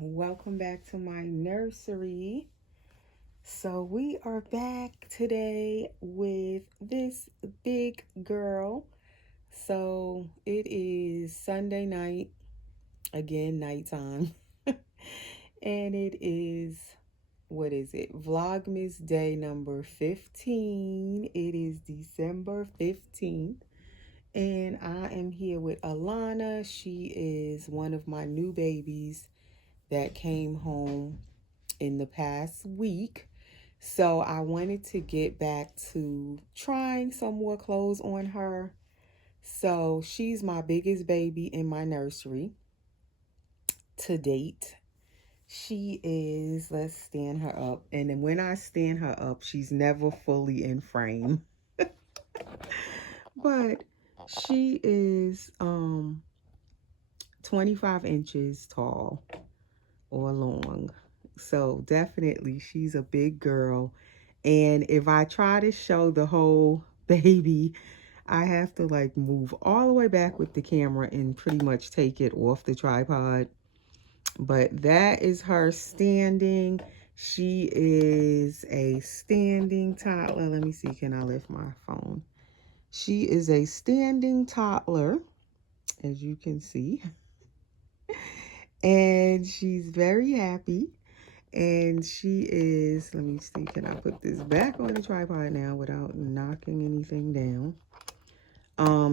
Welcome back to my nursery. So, we are back today with this big girl. So, it is Sunday night, again, nighttime, and it is what is it? Vlogmas day number 15. It is December 15th. And I am here with Alanna. She is one of my new babies that came home in the past week. So I wanted to get back to trying some more clothes on her. So she's my biggest baby in my nursery to date. She is, let's stand her up. And then when I stand her up, she's never fully in frame. But she is 25 inches tall or long. So definitely she's a big girl. And if I try to show the whole baby, I have to like move all the way back with the camera and pretty much take it off the tripod. But that is her standing. She is a standing toddler. Let me see, can I lift my phone? She is a standing toddler, as you can see. And she's very happy. And she is, let me see, can I put this back on the tripod now without knocking anything down?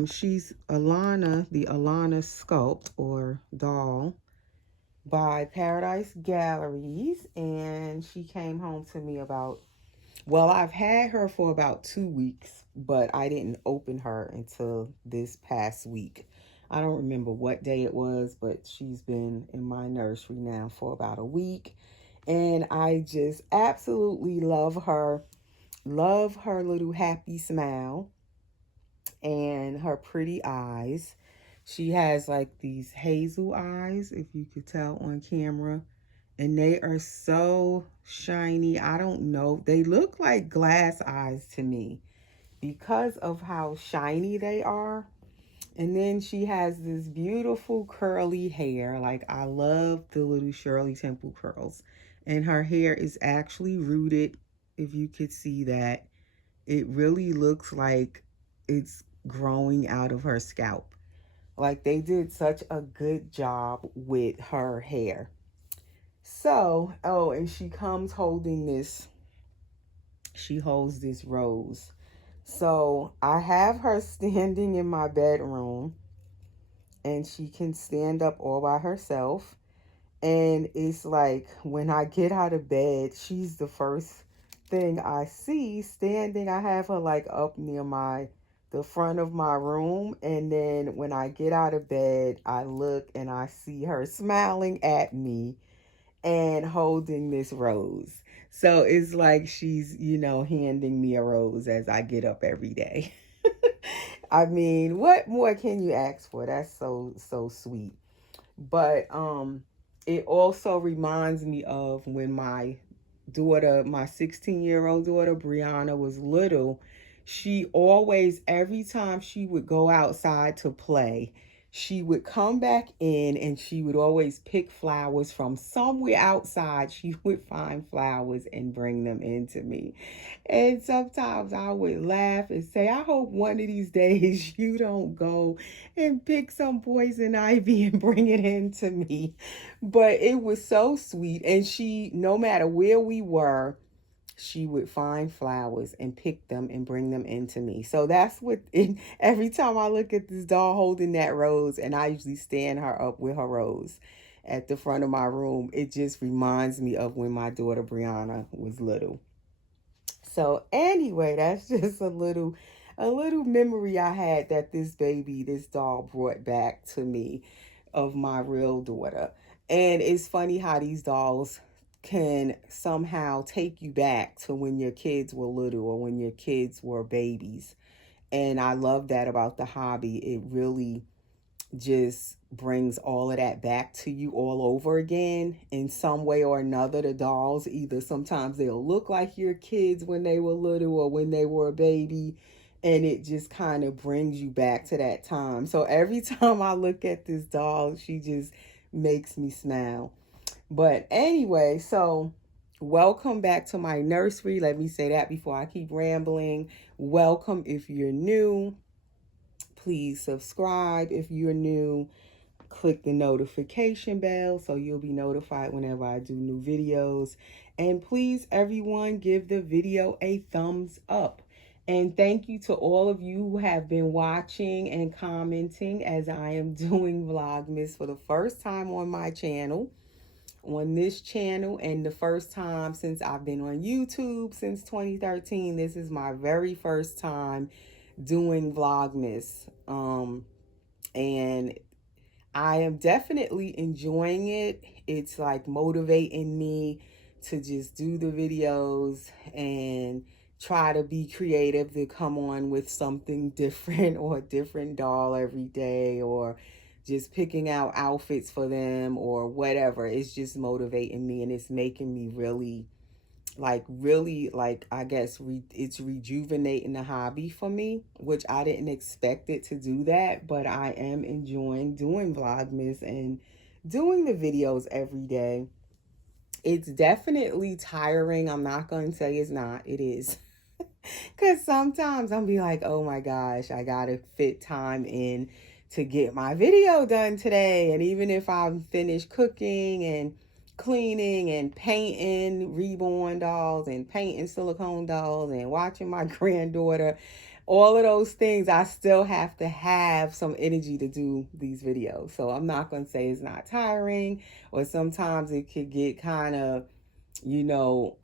She's Alanna, the Alanna sculpt or doll by Paradise Galleries. And she came home to me about, well, I've had her for about 2 weeks, but I didn't open her until this past week. I don't remember what day it was, but she's been in my nursery now for about a week. And I just absolutely love her. Love her little happy smile and her pretty eyes. She has like these hazel eyes, if you could tell on camera. And they are so shiny. I don't know. They look like glass eyes to me because of how shiny they are. And then she has this beautiful curly hair. Like, I love the little Shirley Temple curls. And her hair is actually rooted, if you could see that. It really looks like it's growing out of her scalp. Like, they did such a good job with her hair. So, oh, and she comes holding this, she holds this rose. So I have her standing in my bedroom and she can stand up all by herself. And it's like when I get out of bed, she's the first thing I see standing. I have her like up near the front of my room. And then when I get out of bed, I look and I see her smiling at me and holding this rose. So it's like she's, handing me a rose as I get up every day. I mean, what more can you ask for? That's so sweet. But it also reminds me of when my daughter, my 16-year-old daughter, Brianna, was little. She always, every time she would go outside to play, she would come back in and she would always pick flowers from somewhere outside. She would find flowers and bring them into me. And sometimes I would laugh and say, I hope one of these days you don't go and pick some poison ivy and bring it into me. But it was so sweet. And she, no matter where we were, she would find flowers and pick them and bring them into me. So that's what every time I look at this doll holding that rose, and I usually stand her up with her rose at the front of my room, it just reminds me of when my daughter Brianna was little. So anyway, that's just a little memory I had that this doll brought back to me of my real daughter. And it's funny how these dolls can somehow take you back to when your kids were little or when your kids were babies. And I love that about the hobby. It really just brings all of that back to you all over again in some way or another. The dolls, either sometimes they'll look like your kids when they were little or when they were a baby, and it just kind of brings you back to that time. So every time I look at this doll, she just makes me smile. But anyway, so welcome back to my nursery. Let me say that before I keep rambling. Welcome if you're new. Please subscribe if you're new. Click the notification bell so you'll be notified whenever I do new videos. And please, everyone, give the video a thumbs up. And thank you to all of you who have been watching and commenting as I am doing Vlogmas for the first time on my channel, on this channel, and the first time since I've been on YouTube since 2013. This is my very first time doing Vlogmas. And I am definitely enjoying it. It's like motivating me to just do the videos and try to be creative, to come on with something different or a different doll every day, or just picking out outfits for them or whatever. It's just motivating me, and it's making me really I guess it's rejuvenating the hobby for me, which I didn't expect it to do that, but I am enjoying doing Vlogmas and doing the videos every day. It's definitely tiring. I'm not going to say it's not. It is. Because sometimes I'll be like, oh my gosh, I got to fit time in to get my video done today. And even if I'm finished cooking and cleaning and painting reborn dolls and painting silicone dolls and watching my granddaughter, all of those things, I still have to have some energy to do these videos. So I'm not going to say it's not tiring, or sometimes it could get kind of, you know,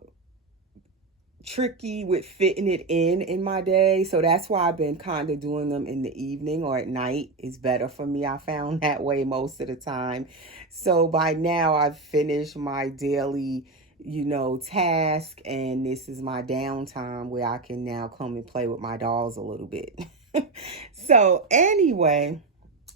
tricky with fitting it in my day. So that's why I've been kind of doing them in the evening or at night. Is better for me. I found that way most of the time. So by now I've finished my daily, you know, task, and this is my downtime where I can now come and play with my dolls a little bit. So anyway,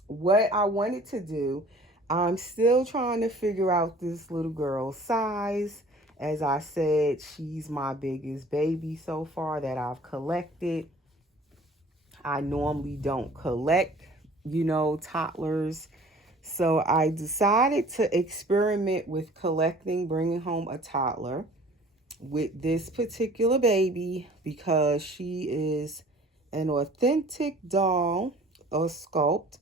what I wanted to do, I'm still trying to figure out this little girl's size. As I said, she's my biggest baby so far that I've collected. I normally don't collect, you know, toddlers. So I decided to experiment with collecting, bringing home a toddler with this particular baby, because she is an authentic doll, a sculpt.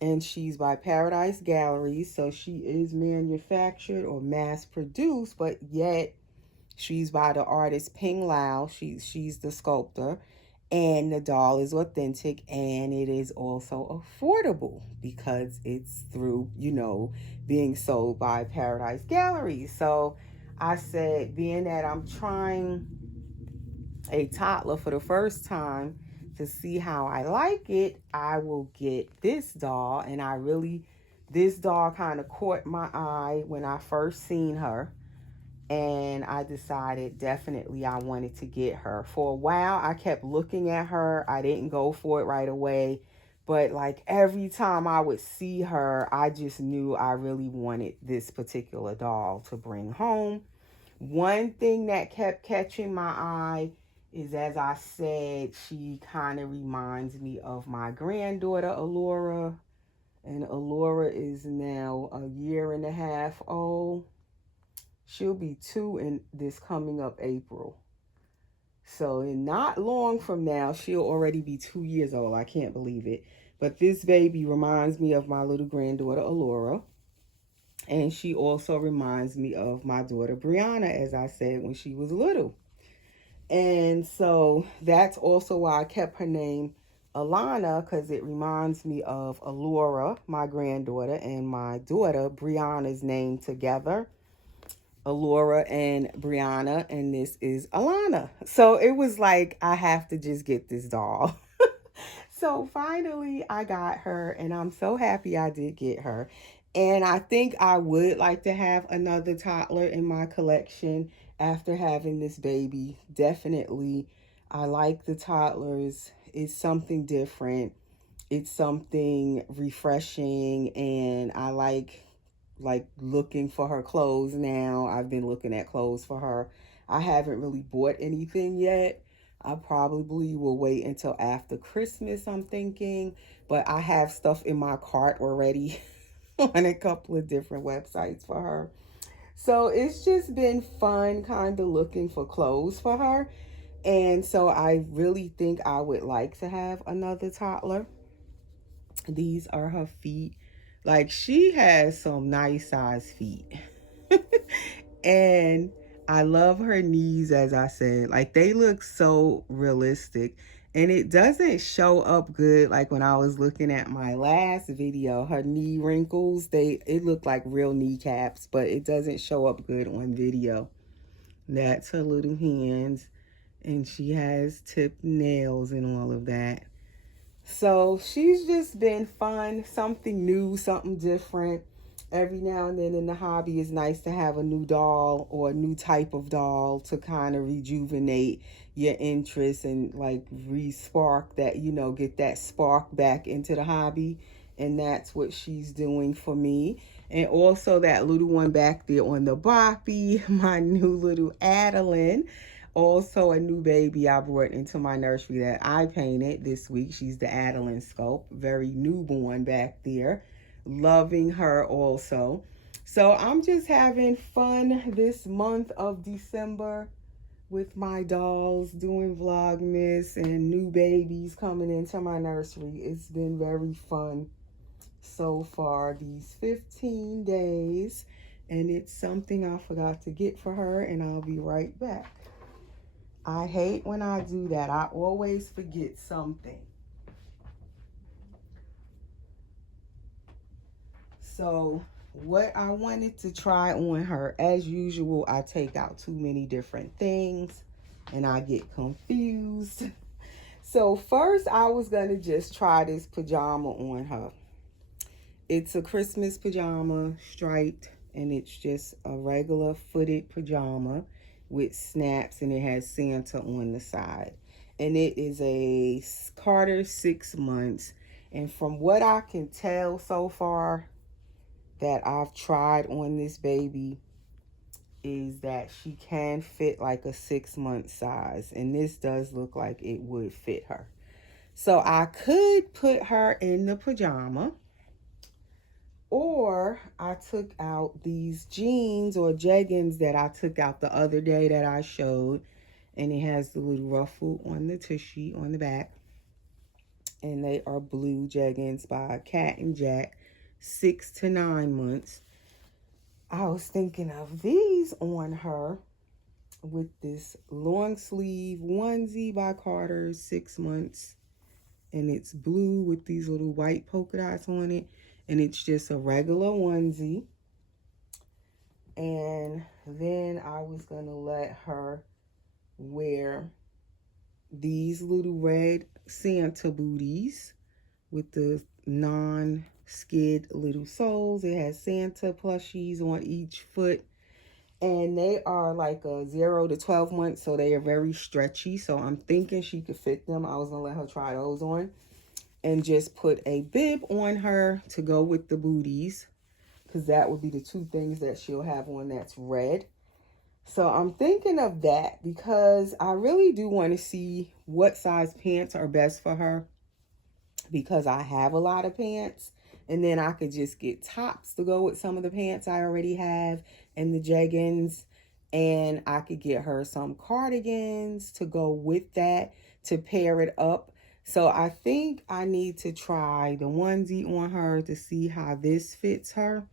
And she's by Paradise Galleries, so she is manufactured or mass produced, but yet she's by the artist Ping Lau. She's the sculptor, and the doll is authentic, and it is also affordable because it's through, you know, being sold by Paradise Galleries. So I said, being that I'm trying a toddler for the first time, to see how I like it, I will get this doll. And this doll kind of caught my eye when I first seen her, and I decided definitely I wanted to get her. For a while I kept looking at her. I didn't go for it right away, but like every time I would see her, I just knew I really wanted this particular doll to bring home. One thing that kept catching my eye is, as I said, she kind of reminds me of my granddaughter, Alanna. And Alanna is now a year and a half old. She'll be 2 in this coming up April. So in not long from now, she'll already be 2 years old. I can't believe it. But this baby reminds me of my little granddaughter, Alanna. And she also reminds me of my daughter, Brianna, as I said, when she was little. And so that's also why I kept her name Alanna, because it reminds me of Alanna, my granddaughter, and my daughter, Brianna's name together. Alanna and Brianna, and this is Alanna. So it was like, I have to just get this doll. So finally I got her, and I'm so happy I did get her. And I think I would like to have another toddler in my collection after having this baby. Definitely. I like the toddlers. It's something different. It's something refreshing, and I like looking for her clothes now. I've been looking at clothes for her. I haven't really bought anything yet. I probably will wait until after Christmas, I'm thinking. But I have stuff in my cart already on a couple of different websites for her. So it's just been fun kind of looking for clothes for her. And so I really think I would like to have another toddler. These are her feet. Like, she has some nice size feet. And I love her knees, as I said. Like, they look so realistic. And it doesn't show up good. Like, when I was looking at my last video, her knee wrinkles, it looked like real kneecaps, but it doesn't show up good on video. That's her little hands. And she has tipped nails and all of that. So she's just been fun, something new, something different. Every now and then in the hobby, it's nice to have a new doll or a new type of doll to kind of rejuvenate your interest and like re-spark that, get that spark back into the hobby. And that's what she's doing for me. And also that little one back there on the boppy, my new little Adeline. Also a new baby I brought into my nursery that I painted this week. She's the Adeline sculpt, very newborn back there. Loving her also. So I'm just having fun this month of December with my dolls, doing Vlogmas and new babies coming into my nursery. It's been very fun so far, these 15 days. And it's something I forgot to get for her, and I'll be right back. I hate when I do that. I always forget something. So what I wanted to try on her, as usual, I take out too many different things and I get confused. So first I was going to just try this pajama on her. It's a Christmas pajama, striped, and it's just a regular footed pajama with snaps, and it has Santa on the side. And it is a Carter 6 months. And from what I can tell so far that I've tried on this baby is that she can fit like a 6-month size. And this does look like it would fit her. So I could put her in the pajama, or I took out these jeans or jeggings that I took out the other day that I showed. And it has the little ruffle on the tushy on the back. And they are blue jeggings by Cat and Jack, 6 to 9 months. I was thinking of these on her with this long sleeve onesie by Carter, 6 months. And it's blue with these little white polka dots on it. And it's just a regular onesie. And then I was going to let her wear these little red Santa booties with the non-skid little soles. It has Santa plushies on each foot. And they are like a 0 to 12 months, so they are very stretchy. So I'm thinking she could fit them. I was going to let her try those on. And just put a bib on her to go with the booties, because that would be the two things that she'll have on that's red. So I'm thinking of that because I really do want to see what size pants are best for her, because I have a lot of pants. And then I could just get tops to go with some of the pants I already have and the jeggings. And I could get her some cardigans to go with that to pair it up. So I think I need to try the onesie on her to see how this fits her.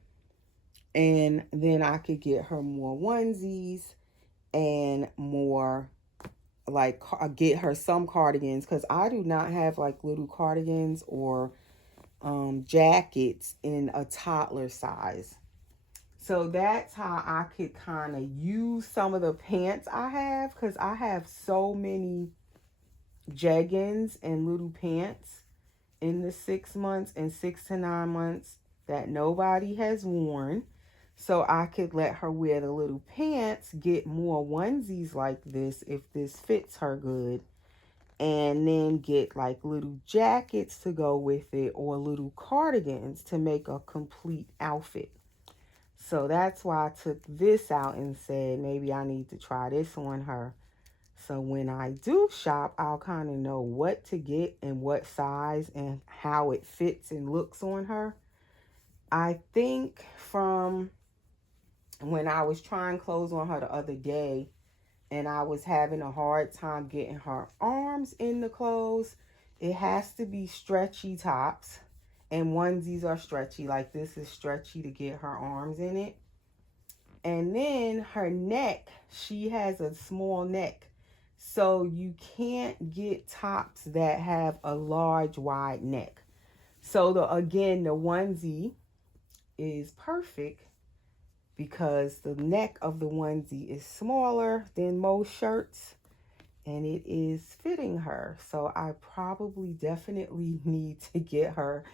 And then I could get her more onesies and more, like, get her some cardigans. Because I do not have, like, little cardigans or jackets in a toddler size. So that's how I could kind of use some of the pants I have. Because I have so many jeggings and little pants in the 6 months and 6 to 9 months that nobody has worn. So I could let her wear the little pants, get more onesies like this if this fits her good, and then get like little jackets to go with it or little cardigans to make a complete outfit. So that's why I took this out and said maybe I need to try this on her. So when I do shop, I'll kind of know what to get and what size and how it fits and looks on her. I think from when I was trying clothes on her the other day, and I was having a hard time getting her arms in the clothes. It has to be stretchy tops, and onesies are stretchy. Like this is stretchy to get her arms in it. And then her neck, she has a small neck. So you can't get tops that have a large, wide neck. So again, the onesie is perfect because the neck of the onesie is smaller than most shirts and it is fitting her. So I probably definitely need to get her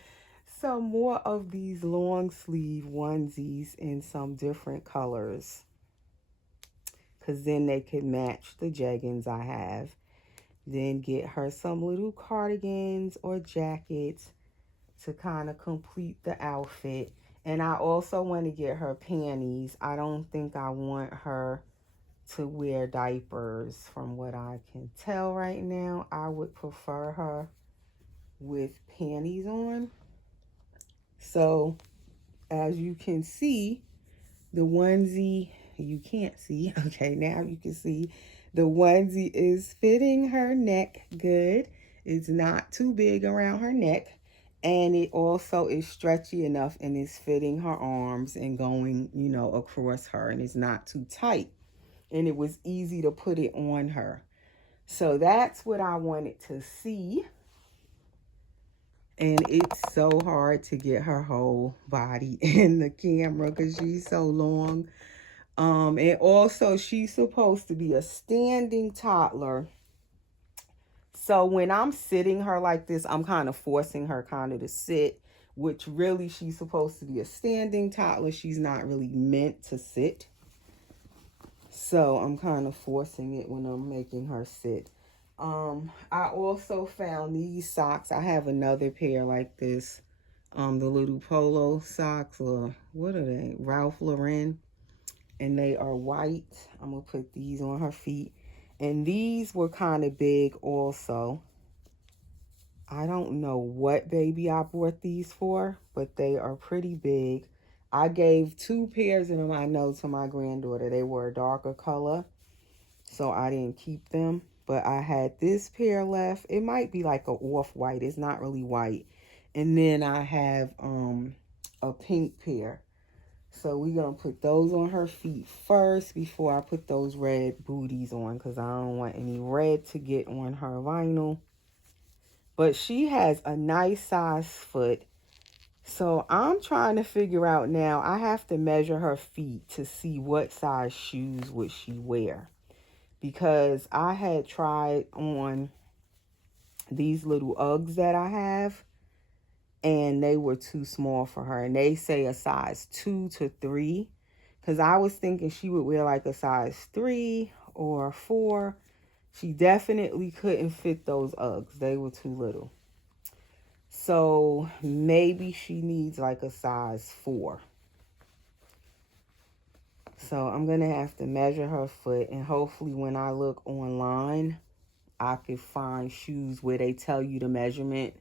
some more of these long sleeve onesies in some different colors, because then they could match the jeggings I have. Then get her some little cardigans or jackets to kind of complete the outfit. And I also want to get her panties. I don't think I want her to wear diapers from what I can tell right now. I would prefer her with panties on. So as you can see, the onesie, you can't see. Okay, now you can see the onesie is fitting her neck good. It's not too big around her neck. And it also is stretchy enough and is fitting her arms and going, you know, across her, and it's not too tight. And it was easy to put it on her. So that's what I wanted to see. And it's so hard to get her whole body in the camera because she's so long. And also she's supposed to be a standing toddler. So when I'm sitting her like this, I'm kind of forcing her kind of to sit, which really she's supposed to be a standing toddler. She's not really meant to sit. So I'm kind of forcing it when I'm making her sit. I also found these socks. I have another pair like this. The little polo socks, or what are they? Ralph Lauren. And they are white. I'm going to put these on her feet. And these were kind of big also. I don't know what baby I bought these for, but they are pretty big. I gave 2 pairs of them, I know, to my granddaughter. They were a darker color, so I didn't keep them. But I had this pair left. It might be like a off-white. It's not really white. And then I have a pink pair. So we're going to put those on her feet first before I put those red booties on, because I don't want any red to get on her vinyl. But she has a nice size foot. So I'm trying to figure out now, I have to measure her feet to see what size shoes would she wear. Because I had tried on these little Uggs that I have, and they were too small for her. And they say a size 2 to 3. Because I was thinking she would wear like a size 3 or 4. She definitely couldn't fit those Uggs. They were too little. So maybe she needs like a size 4. So I'm going to have to measure her foot. And hopefully when I look online, I could find shoes where they tell you the measurement.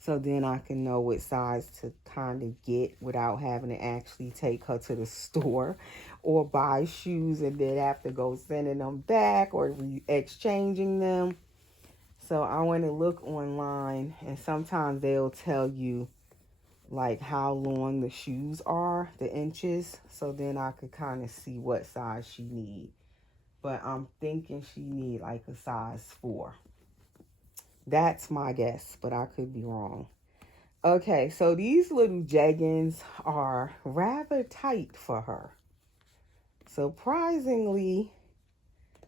So then I can know what size to kind of get without having to actually take her to the store or buy shoes and then have to go sending them back or exchanging them. So I want to look online, and sometimes they'll tell you like how long the shoes are, the inches. So then I could kind of see what size she need. But I'm thinking she need like a size 4. That's my guess, but I could be wrong. Okay, so these little jeggings are rather tight for her. Surprisingly,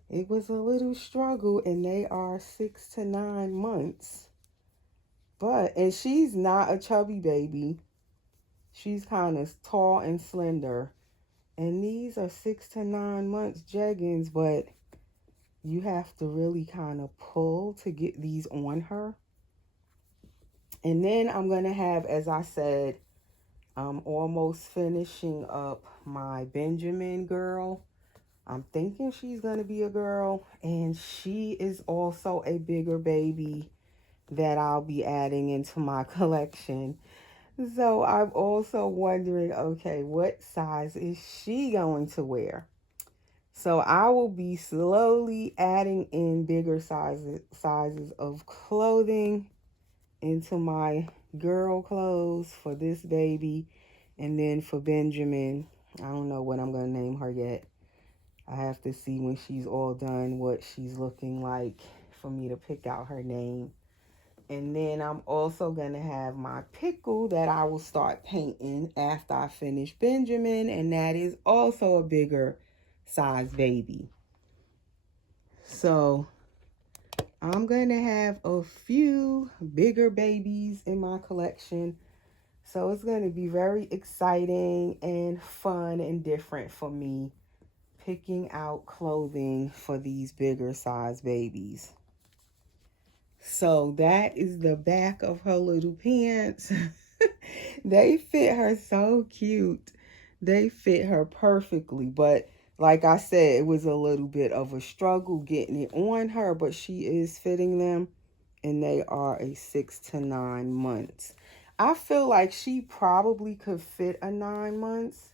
it was a little struggle, and they are 6 to 9 months. And she's not a chubby baby. She's kind of tall and slender. And these are 6 to 9 months jeggings, but you have to really kind of pull to get these on her. And then I'm going to have, as I said, I'm almost finishing up my Benjamin girl. I'm thinking she's going to be a girl. And she is also a bigger baby that I'll be adding into my collection. So I'm also wondering, okay, what size is she going to wear? So I will be slowly adding in bigger sizes of clothing into my girl clothes for this baby. And then for Benjamin, I don't know what I'm going to name her yet. I have to see when she's all done what she's looking like for me to pick out her name. And then I'm also going to have my pickle that I will start painting after I finish Benjamin. And that is also a bigger size baby. So I'm going to have a few bigger babies in my collection. So it's going to be very exciting and fun and different for me picking out clothing for these bigger size babies. So that is the back of her little pants. They fit her so cute. They fit her perfectly. But like I said, it was a little bit of a struggle getting it on her, but she is fitting them, and they are a 6 to 9 months. I feel like she probably could fit a 9 months,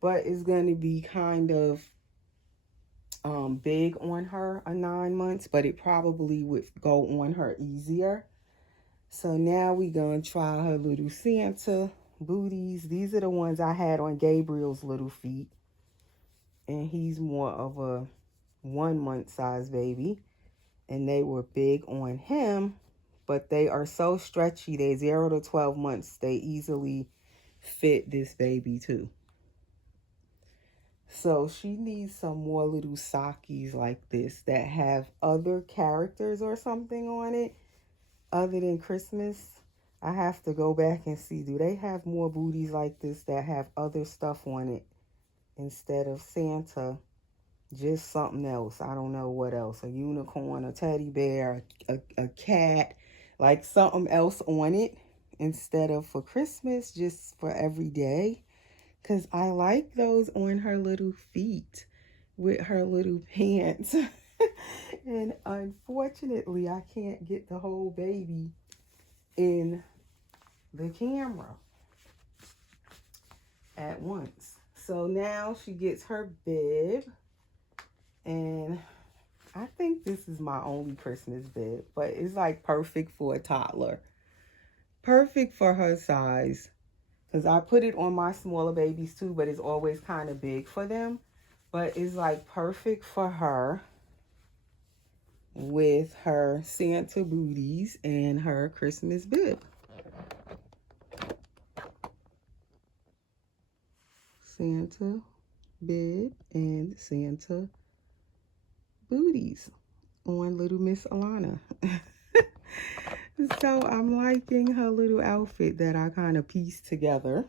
but it's going to be kind of big on her a 9 months, but it probably would go on her easier. So now we're going to try her little Santa booties. These are the ones I had on Gabriel's little feet, and he's more of a 1 month size baby, and they were big on him, but they are so stretchy. They 0 to 12 months. They easily fit this baby too. So she needs some more little sockies like this that have other characters or something on it other than Christmas. I have to go back and see, do they have more booties like this that have other stuff on it instead of Santa? Just something else. I don't know what else. A unicorn, a teddy bear, a cat, like something else on it instead of for Christmas, just for every day. Because I like those on her little feet with her little pants. And unfortunately, I can't get the whole baby in the camera at once. So now she gets her bib. And I think this is my only Christmas bib, but it's like perfect for a toddler. Perfect for her size. Because I put it on my smaller babies too, but it's always kind of big for them. But it's like perfect for her with her Santa booties and her Christmas bib. Santa bib and Santa booties on little Miss Alanna. So I'm liking her little outfit that I kind of pieced together.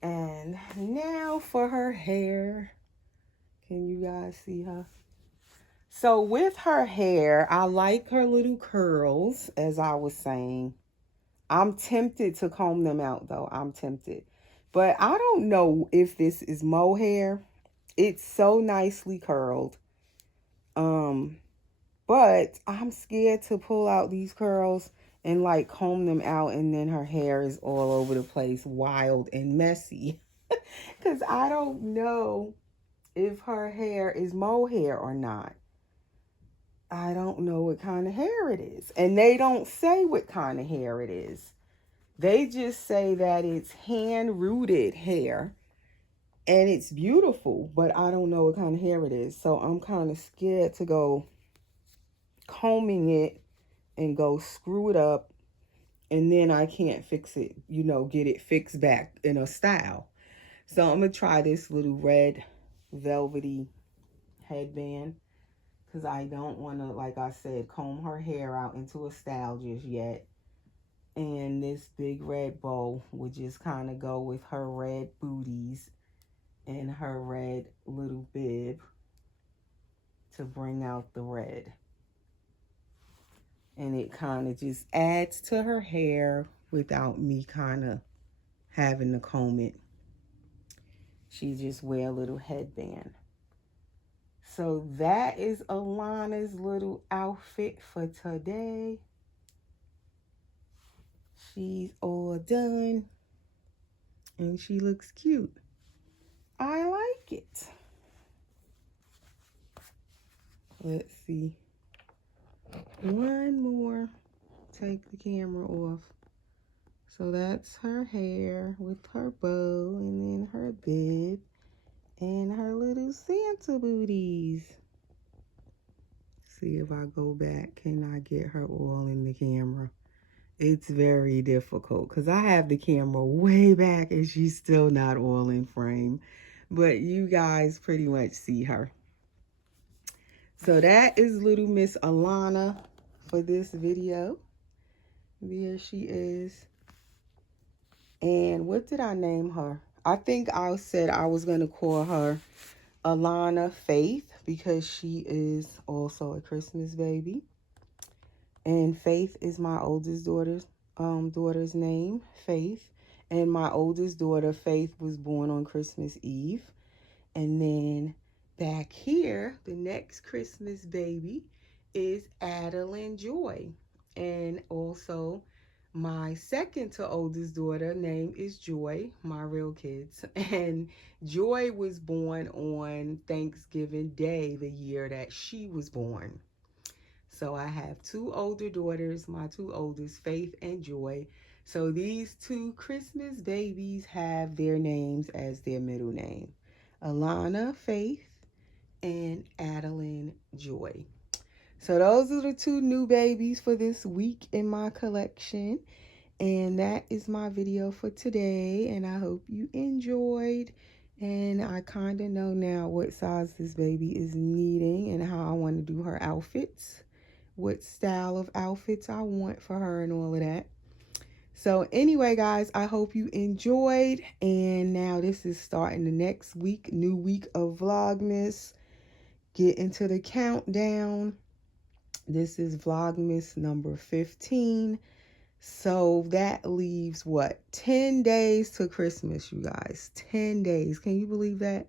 And now for her hair. Can you guys see her? So with her hair, I like her little curls, as I was saying. I'm tempted to comb them out, though. I'm tempted. But I don't know if this is mohair. It's so nicely curled. But I'm scared to pull out these curls and like comb them out, and then her hair is all over the place, wild and messy. Because I don't know if her hair is mohair or not. I don't know what kind of hair it is. And they don't say what kind of hair it is. They just say that it's hand-rooted hair. And it's beautiful, but I don't know what kind of hair it is. So I'm kind of scared to go combing it and go screw it up, and then I can't fix it, you know, get it fixed back in a style. So I'm gonna try this little red velvety headband, because I don't want to, like I said, comb her hair out into a style just yet. And this big red bow would just kind of go with her red booties and her red little bib to bring out the red. And it kind of just adds to her hair without me kind of having to comb it. She just wear a little headband. So that is Alanna's little outfit for today. She's all done. And she looks cute. I like it. Let's see. One more. Take the camera off. So that's her hair with her bow and then her bib and her little Santa booties. See if I go back, can I get her all in the camera? It's very difficult because I have the camera way back and she's still not all in frame. But you guys pretty much see her. So that is little Miss Alanna for this video. There she is. And what did I name her? I think I said I was going to call her Alanna Faith because she is also a Christmas baby. And Faith is my oldest daughter's name, Faith. And my oldest daughter, Faith, was born on Christmas Eve. And then back here, the next Christmas baby is Adeline Joy. And also my second to oldest daughter name is Joy, my real kids. And Joy was born on Thanksgiving Day, the year that she was born. So I have two older daughters, my two oldest, Faith and Joy. So these two Christmas babies have their names as their middle name. Alanna Faith and Adeline Joy. So those are the two new babies for this week in my collection. And that is my video for today. And I hope you enjoyed. And I kind of know now what size this baby is needing and how I want to do her outfits. What style of outfits I want for her and all of that. So anyway, guys, I hope you enjoyed. And now this is starting the next week, new week of Vlogmas. Get into the countdown. This is Vlogmas number 15. So that leaves what? 10 days to Christmas, you guys. 10 days. Can you believe that?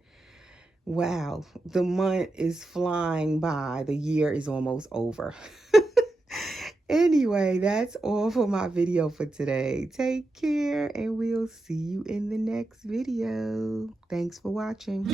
Wow. The month is flying by. The year is almost over. Anyway, that's all for my video for today. Take care and we'll see you in the next video. Thanks for watching.